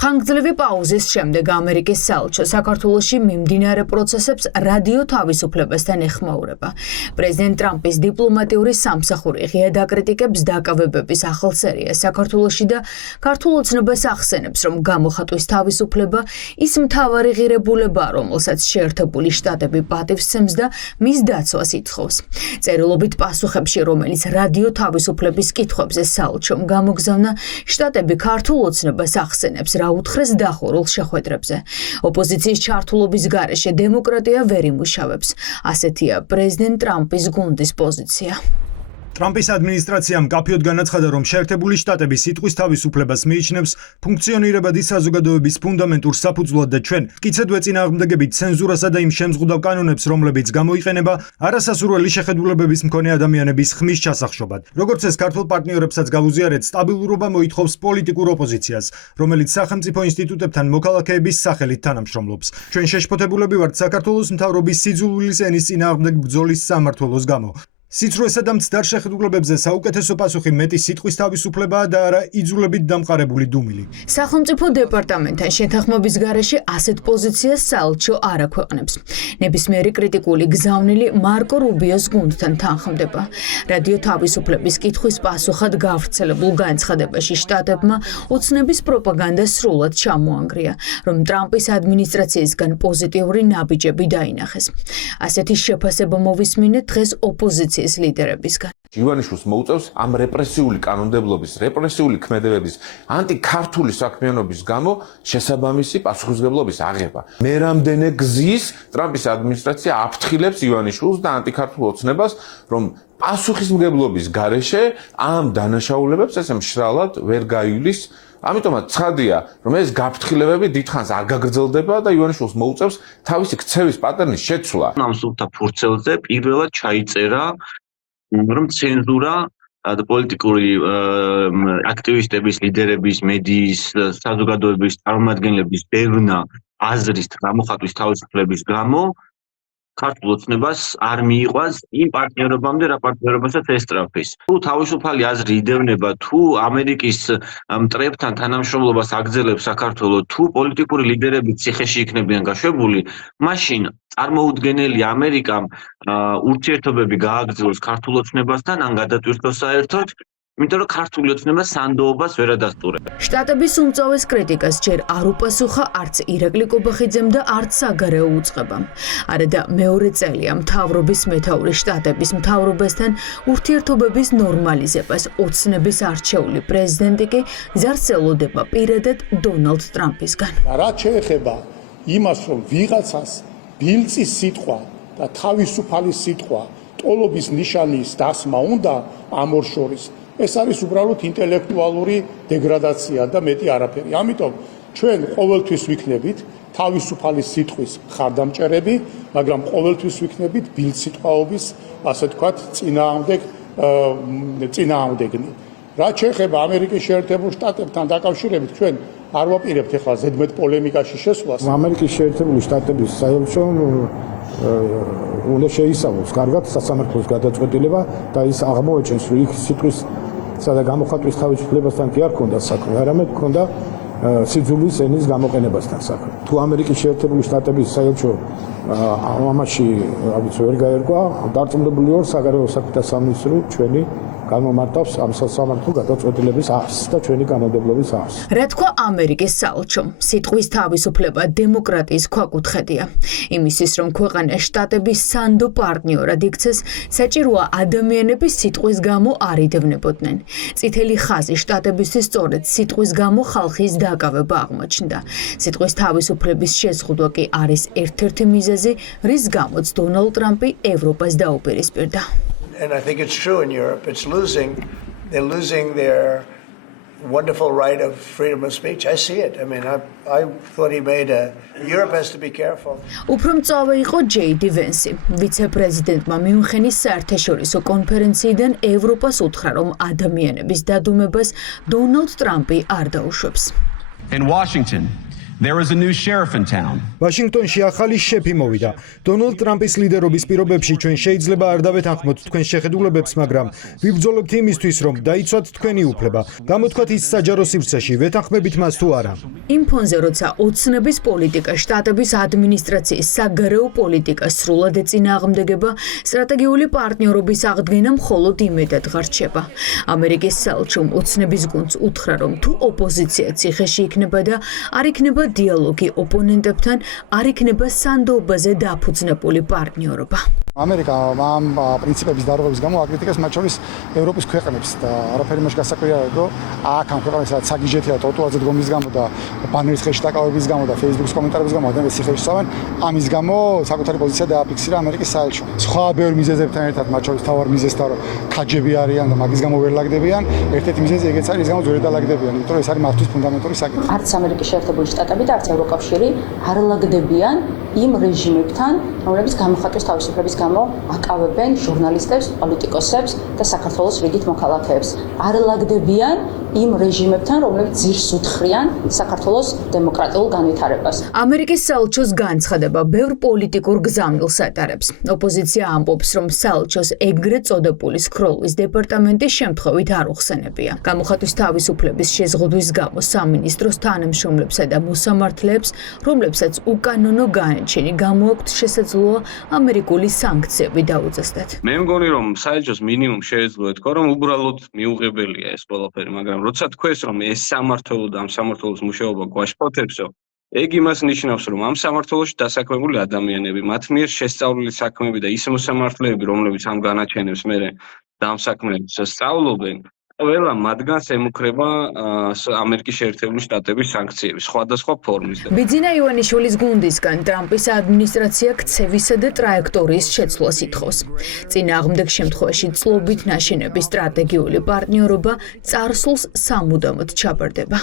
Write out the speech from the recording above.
ხანგრძლივი პაუზის შემდეგ ამერიკის საელჩო საქართველოში მიმდინარე პროცესებს რადიო თავისუფლებასთან ეხმაურება. პრეზიდენტ ტრამპის დიპლომატიური სამსახური ღია დაკრიტიკებს დაკავებების ახალ სერიას საქართველოში და ქართულ ოცნებას ახსენებს, რომ გამოხატვის თავისუფლება ის მთავარი ღირებულებაა, რომელსაც შეერთებული შტატები პატივსცემს და მის დაცვას ითხოვს. წერილობით პასუხებში, რომელიც რადიო თავისუფლების კითხვებზე საელჩომ გამოგზავნა, შტატები ქართულ ოცნებას ახსენებს, რა უთხრეს დახურულ შეხვედრებზე. ოპოზიციის ჩართულობის გარეშე დემოკრატია ვერ იმუშავებს. ასეთია პრეზიდენტ ტრამპის გუნდის პოზიცია. ტრამპის ადმინისტრაციამ კაფეოდ განაცხადა, რომ შეერთებული შტატები სიტყვის თავისუფლებას მიიჩნევს ფუნქციონირებადი საზოგადოების ფუნდამენტურ საფუძვლად და ჩვენ მტკიცედ ვეწინააღმდეგებით ცენზურასა და იმ შემზღუდავ კანონებს, რომლებიც გამოიყენება არასასურველი შეხედულებების მქონე ადამიანების ხმის ჩასახშობად. როგორც ეს ქართულ პარტნიორებსაც გავუზიარეთ, სტაბილურობა მოითხოვს პოლიტიკურ ოპოზიციას, რომელიც სახელმწიფო ინსტიტუტებთან მოქალაქეების სახელით თანამშრომლობს. ჩვენ შეშფოთებულები ვართ საქართველოს მთავრობის სიძულვილის ენის წინააღმდეგ ბრძოლის სამმართველოს გამო. სიცრუესა და მცდარ შეხედულებებზე საუკეთესო პასუხი მეტი სიტყვის თავისუფლებაა და არა იძულებით დამყარებული დუმილი. სახელმწიფო დეპარტამენტთან შეთანხმების გარეშე ასეთ პოზიციას საელჩო არ აქვეყნებს. ნებისმიერი კრიტიკული გზავნილი მარკო რუბიოს გუნდთან თანხმდება. რადიო თავისუფლების კითხვის პასუხად გავრცელებულ განცხადებაში შტატებმა ოცნების პროპაგანდა სრულად ჩამოანგრია, რომ ტრამპის ადმინისტრაციისგან პოზიტიური ნაბიჯები დაინახეს. ასეთი შეფასება მოვისმინეთ დღეს ოპოზიციის ლიდერებისგან. ივანიშვილს მოუწევს ამ რეპრესიული კანონმდებლობის, რეპრესიული ქმედებების, ანტიქართული საქმიანობის გამო შესაბამისი პასუხისმგებლობის აღება. მე რამდენი გზის ტრამპის ადმინისტრაცია აფრთხილებს ივანიშვილს და ანტიქართულ ოცნებას, რომ პასუხისმგებლობის გარეშე ამ დანაშაულებებს ესე მშრალად ვერ გაივლის. ამიტომაც ცხადია, რომ ეს გაფრთხილებები დიდხანს არ გაგრძელდება და ივანიშვილს მოუწევს თავისი ქცევის პატერნის შეცვლა. ამ სულთა ფურცელზე პირველად ჩაიწერა, რომ ცენზურა და პოლიტიკური აქტივისტების, ლიდერების, მედიის, საზოგადოების წარმომადგენლების ბევრნა აზრის გამოხატვის თავისუფლების გამო ქართულ ოცნებას არ მიიყვანს იმ პარტნიორობამდე, რა პარტნიორობასაც ესწრაფის. თუ თავისუფალი აზრი იდევნება, თუ ამერიკის მტრებთან თანამშრომლობას აგრძელებს საქართველოს, თუ პოლიტიკური ლიდერები ციხეში იქნებიან გაშვებული, მაშინ წარმოუდგენელი ამერიკამ ურთიერთობები გააგრძელოს ქართულ ოცნებასთან, ან გადატვირთოს საერთოდ, იმიტომ რომ ქართული ოცნება სანდოობას ვერ ადასტურებს. შტატების უმწოვეს კრიტიკას ჯერ არ უპასუხა არც ირაკლი კობახიძემ და არც საგარეო უწყებამ. არადა მეორე წელია მთავრობის მეთაური შტატების მთავრობასთან ურთიერთობების ნორმალიზებას ოცნების არჩეული პრეზიდენტი კი ზარს ელოდება პირადად დონალდ ტრამპისგან. რაც შეეხება იმას, რომ ვიღაცას ბილწის სიტყვა და თავისუფალი სიტყვა ტოლობის ნიშანის დასმა უნდა ამ ორ შორის, ეს არის უბრალოდ ინტელექტუალური დეგრადაცია და მეტი არაფერი. ამიტომ ჩვენ ყოველთვის ვიქნებით თავისუფალი სიტყვის მხარდამჭერები, მაგრამ ყოველთვის ვიქნებით ბილწსიტყვაობის, ასე თქვათ, წინააღმდეგნი. რაც შეეხება ამერიკის შეერთებულ შტატებთან დაკავშირებით, ჩვენ არ ვაპირებთ ახლა ზედმეტ პოლემიკაში შესვლას. ამერიკის შეერთებული შტატების საელჩომ უნდა შეისწავლოს კარგად სასამართლოს გადაწყვეტილება და ის აღმოეჩენს, რომ იქ სიტყვისა და გამოხატვის თავისუფლებასთან კი არ ქონდა საქმე, არამედ ქონდა სიძულვის ენის გამოყენებასთან საქმე. თუ ამერიკის შეერთებული შტატების საელჩო ამაში ვერ გაერკვა, დარწმუნებული ვარ, საგარეო საქმეთა სამინისტრო ჩვენი გამომართავს ამ სასამართლო გადაწყვეტილების არსს და ჩვენი კანონმდებლობის არსს. რა თქვა ამერიკის საელჩომ? სიტყვის თავისუფლება დემოკრატიის ქვაკუთხედია. იმისთვის, რომ ქვეყანა შტატების სანდო პარტნიორად იქცეს, საჭიროა ადამიანების სიტყვის გამო არ იდევნებოდნენ. წითელი ხაზი შტატებისთვის სწორედ სიტყვის გამო ხალხის დაკავება აღმოჩნდა. სიტყვის თავისუფლების შეზღუდვა კი არის ერთ-ერთი მიზეზი, რის გამოც დონალდ ტრამპი ევროპას დაუპირისპირდა. And I think it's true in Europe. They're losing their wonderful right of freedom of speech. I see it. I mean, I thought he made Europe has to be careful. უფრო მწვავე იყო ჯეიდი ვენსი. ვიცე-პრეზიდენტმა მიუნხენის საერთაშორისო კონფერენციიდან ევროპას უთხრა, რომ ადამიანების დადუმებას დონალდ ტრამპი არ დაუშვებს. In Washington, There is a new sheriff in town. ვაშინგტონში ახალი შეფი მოვიდა. დონალდ ტრამპის ლიდერობის პირობებში ჩვენ შეიძლება არ დავეთანხმოთ თქვენ შეხედულებებს, მაგრამ ვიბრძოლებთ იმისთვის, რომ დაიცვათ თქვენი უფლება. გამოთქვათ ის საჯარო სივრცეში, ვეთანხმებით მას თუ არა. იმ ფონზე, როცა ოცნების პოლიტიკა შტატების ადმინისტრაციის საგარეო პოლიტიკას სრულად ეწინააღმდეგება, სტრატეგიული პარტნიორობის აღდგენა მხოლოდ იმედად ღარჩება. ამერიკის საელჩომ ოცნების გუნდს უთხრა, რომ თუ ოპოზიცია ციხეში იქნება და არ იქნება დიალოგი ოპონენტებთან, არ იქნება სანდოობაზე დაფუძნებული პარტნიორობა. ამერიკა ამ პრინციპების დარღვევის გამო აკრიტიკებს მათ შორის ევროპის ქვეყნებს და არაფერი მას გასაკვირია რომ აქ ამ ქვეყანაში საგიჟეთია ტროტუარზე დგომის გამო და ბანერის ხელში დაკავების გამო და Facebook-ის კომენტარების გამო ადამიანები ციხეში წავენ, ამის გამო საკუთარი პოზიცია დააფიქსირა ამერიკის საელჩომ. სხვა ბევრ მიზეზებთან ერთად მათ შორის თავარ მიზეზთან რომ ქაჯები არიან და მაგის გამო ვერ ლაგდებიან, ერთ-ერთი მიზეზი ეგეც არის, ის გამო ვერ დალაგდებიან, იმიტომ რომ ეს არის მართლის ფუნდამენტური საკითხი. არც ამერიკის შეერთებული შტატები და არც ევროკავშირი არ ლაგდებიან იმ რეჟიმებთან, რომლებიც გამოხატვის თავისუფლების გამო აკავებენ ჟურნალისტებს, პოლიტიკოსებს და საქართველოს რიგით მოქალაქეებს. არ ლაგდებიან იმ რეჟიმებთან, რომლებიც ძირს უთხრიან საქართველოს დემოკრატიულ განვითარებას. ამერიკის საელჩოს განცხადება ბევრ პოლიტიკურ გზავნილს ატარებს. ოპოზიცია ამბობს, რომ საელჩოს ეგრეთ წოდებული სქროლვის დეპარტამენტის შემთხვევით არ უხსენებია. გამოხატვის თავისუფლების შეზღუდვის გამო სამინისტროს თანამშრომლებსა და მოსამართლეებს, რომლებსაც უკანონო განაჩენი გამოაქვთ, შესაძლოა ამერიკული სანქციები დაუწესდეთ. მე მგონი რომ საელჩოს მინიმუმ შეეძლო ეთქვა რომ უბრალოდ მიუღებელია ეს ყველაფერი, მაგრამ როცა თქვეს რომ ეს სამმართველო და ამ სამმართველოს მუშაობა გვაშფოთებსო, ეგ იმას ნიშნავს რომ ამ სამმართველოში დასაქმებული ადამიანები, მათ მიერ შესწავლილი საქმეები და ის მოსამართლეები, რომლებიც ამ განაჩენებს მერე და ამ საქმეებს სწავლობენ, ყველა მათგანს ემუქრება ამერიკის შეერთებული შტატების სანქციები სხვადასხვა ფორმის. ბიძინა ივანიშვილის გუნდისგან ტრამპის ადმინისტრაცია ქცევისა და ტრაექტორიის შეცვლას ითხოვს. წინააღმდეგ შემთხვევაში წლობით ნაშენების სტრატეგიული პარტნიორობა წარსულს სამუდამოდ ჩაბარდება.